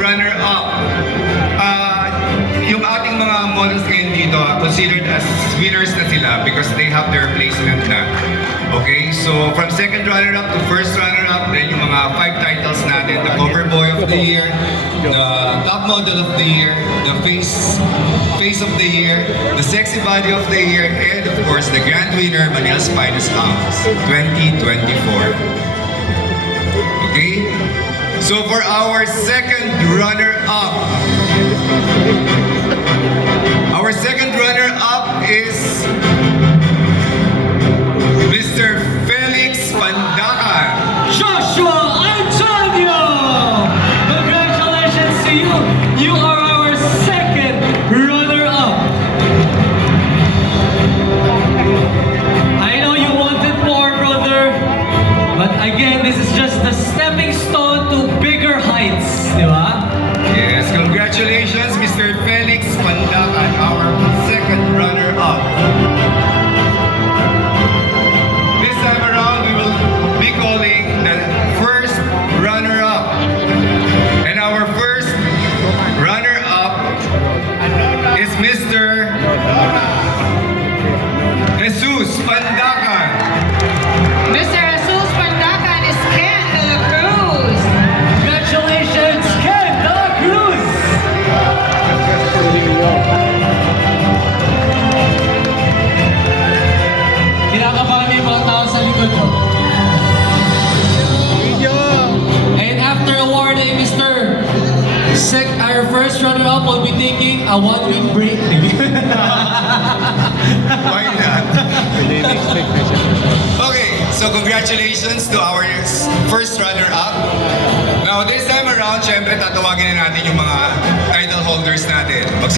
runner-up. Yung ating mga models ngayon dito, considered as winners na sila because they have their placement na. Okay, so from second runner-up to first runner-up, then yung mga 5 titles natin, the cover boy of the year, the top model of the year, the face of the year, the sexy body of the year, and of course, the grand winner, Manila's Finest House 2024. Okay? So for our second runner-up, is Mr. Felix Pandacan. Joshua Antonio! Congratulations to you! You are our second runner-up. I know you wanted more, brother, but again, this is just the stepping stone to bigger heights, di ba? Yes, congratulations, Mr. Felix Pandacan, our second runner-up. This time around, we will be calling the first runner-up. And our first runner-up is Mr. Jesus Pandacan. Mr. Jesus Pandacan is Ken de la Cruz. Congratulations, Ken de la Cruz! Kinakabahan niyo yung mga tao sa likod mo. And after awarding Mr. Our first runner-up will be taking a 1-week break. Why not? Okay, so congratulations to our first runner-up. Now, this time around, syempre, tatawagin na natin yung mga